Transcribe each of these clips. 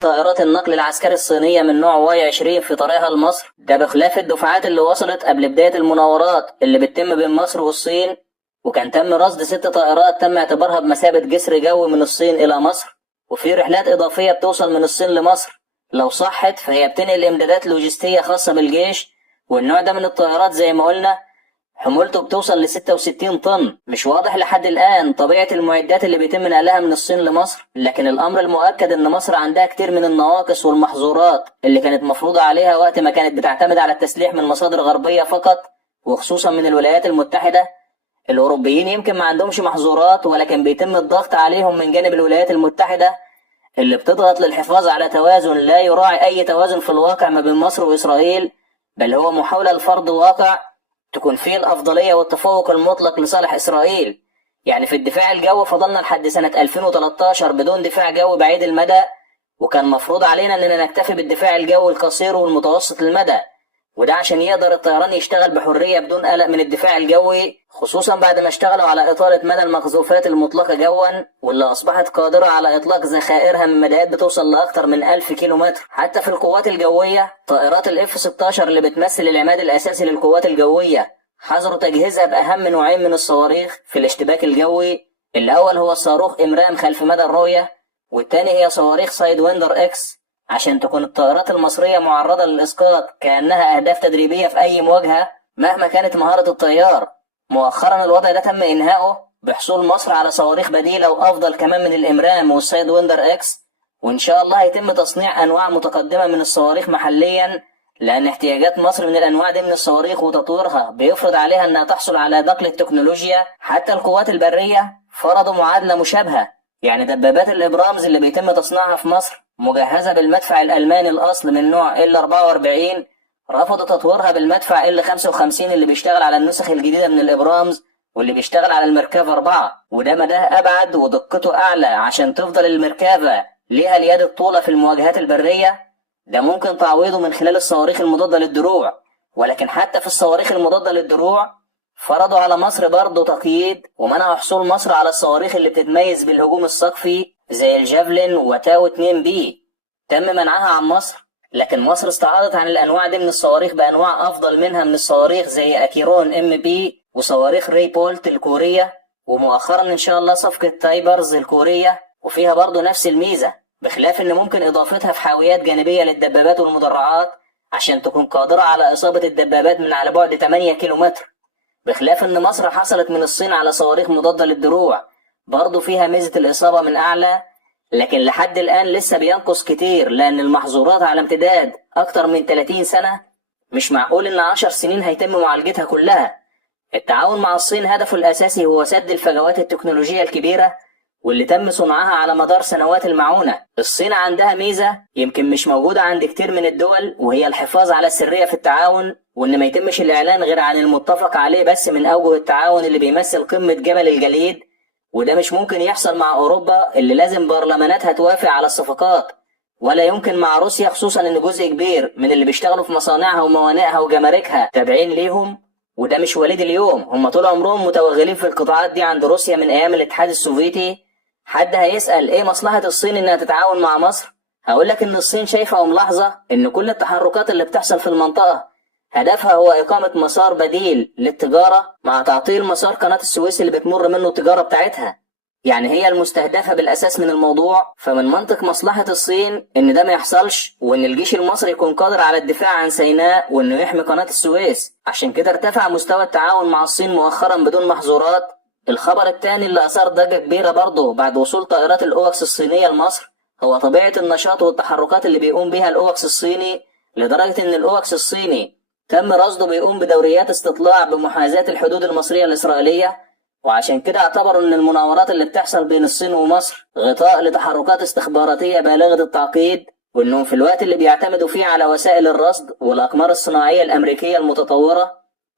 طائرات النقل العسكري الصينية من نوع واي 20 في طريقها لمصر، ده بخلاف الدفعات اللي وصلت قبل بداية المناورات اللي بتتم بين مصر والصين. وكان تم رصد 6 طائرات تم اعتبارها بمثابة جسر جوي من الصين إلى مصر، وفي رحلات إضافية بتوصل من الصين لمصر. لو صحت فهي بتنقل إمدادات لوجستية خاصة بالجيش. والنوع ده من الطائرات زي ما قلنا حمولته بتوصل ل66 طن. مش واضح لحد الآن طبيعة المعدات اللي بيتم نقلها من الصين لمصر، لكن الأمر المؤكد إن مصر عندها كتير من النواقص والمحظورات اللي كانت مفروضة عليها وقت ما كانت بتعتمد على التسليح من مصادر غربية فقط، وخصوصا من الولايات المتحدة. الأوروبيين يمكن ما عندهمش محظورات، ولكن بيتم الضغط عليهم من جانب الولايات المتحدة اللي بتضغط للحفاظ على توازن لا يراعي أي توازن في الواقع ما بين مصر وإسرائيل، بل هو محاولة لفرض واقع تكون فيه الأفضلية والتفوق المطلق لصالح إسرائيل. يعني في الدفاع الجوي فضلنا لحد سنة 2013 بدون دفاع جوي بعيد المدى، وكان مفروض علينا أننا نكتفي بالدفاع الجوي القصير والمتوسط المدى، وده عشان يقدر الطيران يشتغل بحرية بدون قلق من الدفاع الجوي، خصوصا بعد ما اشتغلوا على إطالة مدى المقذوفات المطلقة جوا، واللي أصبحت قادرة على إطلاق ذخائرها من مدايات بتوصل لأكثر من 1000 كيلومتر. حتى في القوات الجوية طائرات الF-16 اللي بتمثل العماد الأساسي للقوات الجوية حظروا تجهيزها بأهم نوعين من الصواريخ في الاشتباك الجوي. الأول هو الصاروخ إمرام خلف مدى الرؤية، والتاني هي صواريخ سايد ويندر إكس، عشان تكون الطائرات المصرية معرضة للإسقاط كأنها أهداف تدريبية في أي مواجهة مهما كانت مهارة الطيار. مؤخرا الوضع ده تم إنهائه بحصول مصر على صواريخ بديلة وأفضل كمان من الإمرام والسايد ويندر إكس، وإن شاء الله هيتم تصنيع أنواع متقدمة من الصواريخ محليا، لأن احتياجات مصر من الأنواع دي من الصواريخ وتطويرها بيفرض عليها أنها تحصل على نقل التكنولوجيا. حتى القوات البرية فرضوا معادلة مشابهة، يعني دبابات الإبرامز اللي بيتم تصنيعها في مصر مجهزة بالمدفع الألماني الأصل من نوع L-44، رفضوا تطويرها بالمدفع L-55 اللي بيشتغل على النسخ الجديدة من الإبرامز واللي بيشتغل على المركبة 4، وده مداه أبعد ودقته أعلى عشان تفضل المركبة ليها اليد الطولة في المواجهات البرية. ده ممكن تعويضه من خلال الصواريخ المضادة للدروع، ولكن حتى في الصواريخ المضادة للدروع فرضوا على مصر برضه تقييد ومنعوا حصول مصر على الصواريخ اللي بتتميز بالهجوم السقفي زي الجافلين وتاو 2B، تم منعها عن مصر. لكن مصر استعاضت عن الأنواع دي من الصواريخ بأنواع أفضل منها من الصواريخ زي أكيرون MB وصواريخ ريبولت الكورية، ومؤخرا إن شاء الله صفقة تايبرز الكورية، وفيها برضه نفس الميزة، بخلاف إن ممكن إضافتها في حاويات جانبية للدبابات والمدرعات عشان تكون قادرة على إصابة الدبابات من على بعد 8 كيلومتر، بخلاف إن مصر حصلت من الصين على صواريخ مضادة للدروع برضه فيها ميزة الإصابة من أعلى، لكن لحد الآن لسه بينقص كتير لأن المحظورات على امتداد أكتر من 30 سنة. مش معقول إن 10 سنين هيتم معالجتها كلها. التعاون مع الصين هدفه الأساسي هو سد الفجوات التكنولوجية الكبيرة واللي تم صنعها على مدار سنوات المعونة. الصين عندها ميزة يمكن مش موجودة عند كتير من الدول، وهي الحفاظ على السرية في التعاون، وإن ما يتمش الإعلان غير عن المتفق عليه بس من أوجه التعاون اللي بيمثل قمة جبل الجليد، وده مش ممكن يحصل مع أوروبا اللي لازم برلماناتها توافق على الصفقات، ولا يمكن مع روسيا، خصوصا إن جزء كبير من اللي بيشتغلوا في مصانعها وموانئها وجماركها تابعين ليهم، وده مش وليد اليوم، هم طول عمرهم متوغلين في القطاعات دي عند روسيا من أيام الاتحاد السوفيتي. حد هيسأل إيه مصلحة الصين إنها تتعاون مع مصر؟ هقولك إن الصين شايفة وملاحظة إن كل التحركات اللي بتحصل في المنطقة هدفها هو إقامة مسار بديل للتجارة مع تعطيل مسار قناة السويس اللي بتمر منه التجارة بتاعتها، يعني هي المستهدفة بالأساس من الموضوع. فمن منطق مصلحة الصين إن ده ما يحصلش، وإن الجيش المصري يكون قادر على الدفاع عن سيناء وإنه يحمي قناة السويس. عشان كده ارتفع مستوى التعاون مع الصين مؤخرا بدون محظورات. الخبر الثاني اللي أثار ضجة كبيرة برضه بعد وصول طائرات الأوكس الصينية لمصر هو طبيعة النشاط والتحركات اللي بيقوم بها الأوكس الصيني، لدرجة إن الأوكس الصيني تم رصده بيقوم بدوريات استطلاع بمحاذاة الحدود المصرية الإسرائيلية، وعشان كده اعتبروا إن المناورات اللي بتحصل بين الصين ومصر غطاء لتحركات استخباراتية بالغة التعقيد، وإنهم في الوقت اللي بيعتمدوا فيه على وسائل الرصد والأقمار الصناعية الأمريكية المتطورة،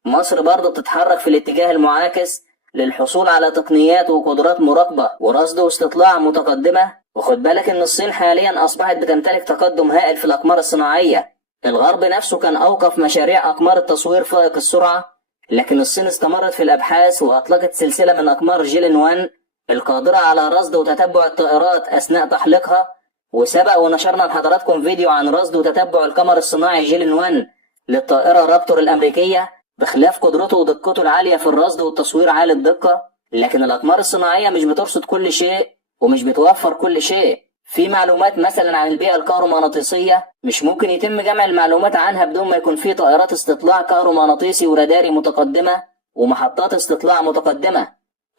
مصر برضه بتتحرك في الاتجاه المعاكس للحصول على تقنيات وقدرات مراقبة ورصد واستطلاع متقدمة. وخد بالك إن الصين حاليا أصبحت بتمتلك تقدم هائل في الأقمار الصناعية. الغرب نفسه كان أوقف مشاريع أقمار التصوير فائق السرعة، لكن الصين استمرت في الأبحاث وأطلقت سلسلة من أقمار جيلين 1 القادرة على رصد وتتبع الطائرات أثناء تحليقها، وسبق ونشرنا لحضراتكم فيديو عن رصد وتتبع القمر الصناعي جيلين 1 للطائرة رابتور الأمريكية بخلاف قدرته ودقته العالية في الرصد والتصوير عالي الدقة. لكن الأقمار الصناعية مش بترصد كل شيء ومش بتوفر كل شيء. في معلومات مثلا عن البيئة الكهرومغناطيسية مش ممكن يتم جمع المعلومات عنها بدون ما يكون في طائرات استطلاع كهرومغناطيسي وراداري متقدمة ومحطات استطلاع متقدمة.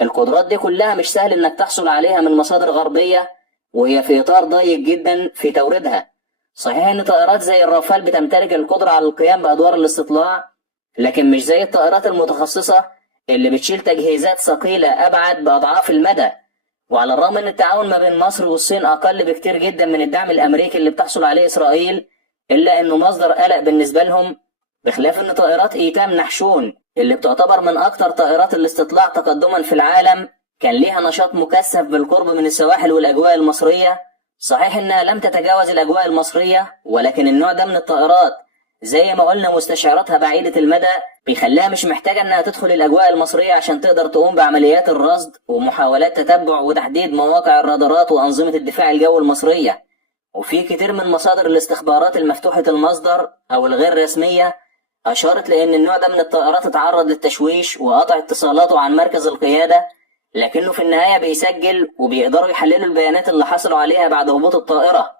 القدرات دي كلها مش سهل انك تحصل عليها من مصادر غربية، وهي في إطار ضيق جدا في توريدها. صحيح ان طائرات زي الرافال بتمتلك القدرة على القيام بأدوار الاستطلاع، لكن مش زي الطائرات المتخصصة اللي بتشيل تجهيزات ثقيلة أبعد بأضعاف المدى. وعلى الرغم ان التعاون ما بين مصر والصين أقل بكتير جدا من الدعم الأمريكي اللي بتحصل عليه إسرائيل، إلا إنه مصدر قلق بالنسبة لهم، بخلاف ان طائرات إيتام نحشون اللي بتعتبر من أكتر طائرات الاستطلاع تقدما في العالم كان ليها نشاط مكثف بالقرب من السواحل والأجواء المصرية. صحيح إنها لم تتجاوز الأجواء المصرية، ولكن النوع ده من الطائرات زي ما قلنا مستشعراتها بعيدة المدى بيخليها مش محتاجة إنها تدخل الأجواء المصرية عشان تقدر تقوم بعمليات الرصد ومحاولات تتبع وتحديد مواقع الرادارات وأنظمة الدفاع الجوي المصرية. وفي كتير من مصادر الاستخبارات المفتوحة المصدر أو الغير رسمية أشارت لأن النوع ده من الطائرات اتعرض للتشويش وقطع اتصالاته عن مركز القيادة، لكنه في النهاية بيسجل وبيقدروا يحللوا البيانات اللي حصلوا عليها بعد هبوط الطائرة.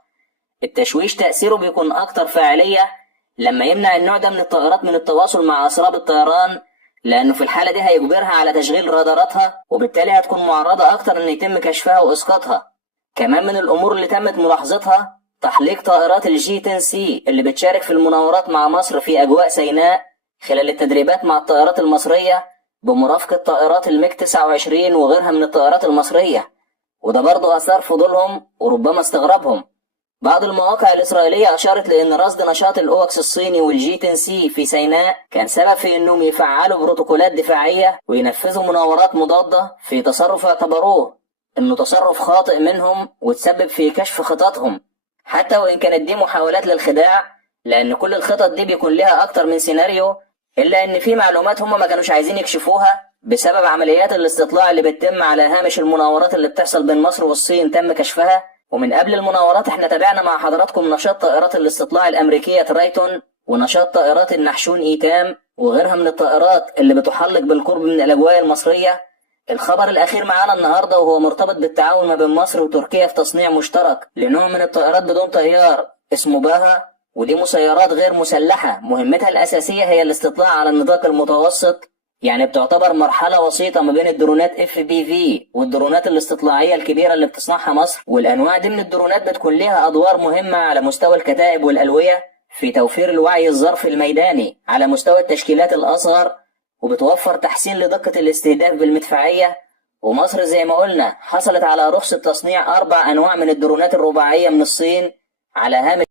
التشويش تأثيره بيكون أكتر فاعلية لما يمنع النوع ده من الطائرات من التواصل مع أسراب الطيران، لأنه في الحالة دي هيجبرها على تشغيل راداراتها، وبالتالي هتكون معرضة أكتر إن يتم كشفها وإسقاطها. كمان من الأمور اللي تمت ملاحظتها تحليق طائرات الجي 10 سي اللي بتشارك في المناورات مع مصر في أجواء سيناء خلال التدريبات مع الطائرات المصرية بمرافقة طائرات الميج 29 وغيرها من الطائرات المصرية، وده برضه أثار فضولهم وربما استغرابهم. بعض المواقع الإسرائيلية أشارت لأن رصد نشاط الأوكس الصيني والجي 10 سي في سيناء كان سبب في أنهم يفعلوا بروتوكولات دفاعية وينفذوا مناورات مضادة في تصرف اعتبروه أنه تصرف خاطئ منهم وتسبب في كشف خططهم، حتى وإن كانت دي محاولات للخداع، لأن كل الخطط دي بيكون لها أكتر من سيناريو، إلا أن في معلومات هم ما كانوش عايزين يكشفوها بسبب عمليات الاستطلاع اللي بتتم على هامش المناورات اللي بتحصل بين مصر والصين تم كشفها. ومن قبل المناورات احنا تابعنا مع حضراتكم نشاط طائرات الاستطلاع الأمريكية ترايتون ونشاط طائرات النحشون إيتام وغيرها من الطائرات اللي بتحلق بالقرب من الأجواء المصرية. الخبر الأخير معانا النهاردة وهو مرتبط بالتعاون ما بين مصر وتركيا في تصنيع مشترك لنوع من الطائرات بدون طيار اسمه باها، ودي مسيرات غير مسلحة مهمتها الأساسية هي الاستطلاع على النطاق المتوسط، يعني بتعتبر مرحلة وسيطة ما بين الدرونات FPV والدرونات الاستطلاعية الكبيرة اللي بتصنعها مصر. والأنواع دي من الدرونات بتكون لها أدوار مهمة على مستوى الكتائب والألوية في توفير الوعي الظرفي الميداني على مستوى التشكيلات الأصغر، وبتوفر تحسين لدقة الاستهداف بالمدفعية. ومصر زي ما قلنا حصلت على رخصة تصنيع 4 أنواع من الدرونات الرباعية من الصين على هامش